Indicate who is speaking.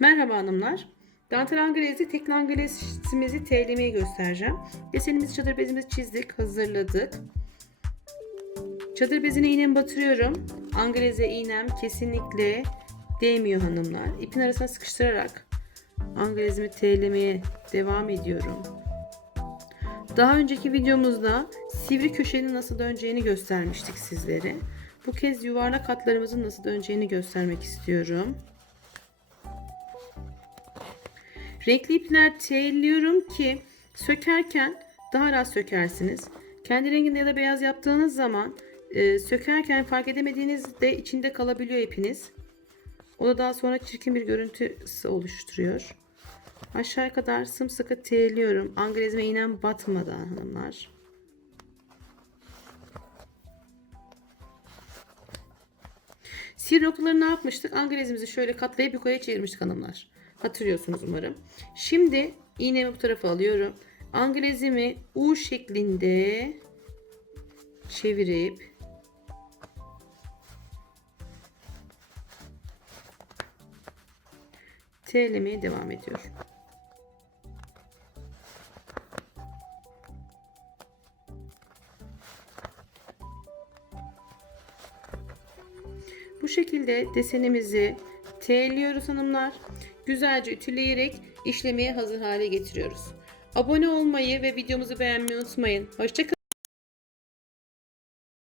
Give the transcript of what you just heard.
Speaker 1: Merhaba hanımlar. Dantel angrezi tek angrezimizi teylemeyi göstereceğim. Desenimizi çadır bezimizi çizdik, hazırladık. Çadır bezine iğnemi batırıyorum. Angreze iğnem kesinlikle değmiyor hanımlar. İpin arasına sıkıştırarak angrezimi teylemeye devam ediyorum. Daha önceki videomuzda sivri köşenin nasıl döneceğini göstermiştik sizlere. Bu kez yuvarlak hatlarımızın nasıl döneceğini göstermek istiyorum. Renkli ipler teyliyorum ki sökerken daha rahat sökersiniz. Kendi renginde ya da beyaz yaptığınız zaman e, sökerken fark edemediğinizde içinde kalabiliyor ipiniz. O da daha sonra çirkin bir görüntüsü oluşturuyor. Aşağıya kadar sımsıkı teyliyorum. Angrezime iğnem batmadan hanımlar. Sihir noktaları ne yapmıştık? Angrezimizi şöyle katlayıp yukarıya çevirmiştik hanımlar. Hatırlıyorsunuz umarım. Şimdi iğnemi bu tarafa alıyorum. Angrezimi U şeklinde çevirip T'lemeye devam ediyorum. Bu şekilde desenimizi T'liyoruz hanımlar. Güzelce ütüleyerek işlemeye hazır hale getiriyoruz. Abone olmayı ve videomuzu beğenmeyi unutmayın. Hoşçakalın.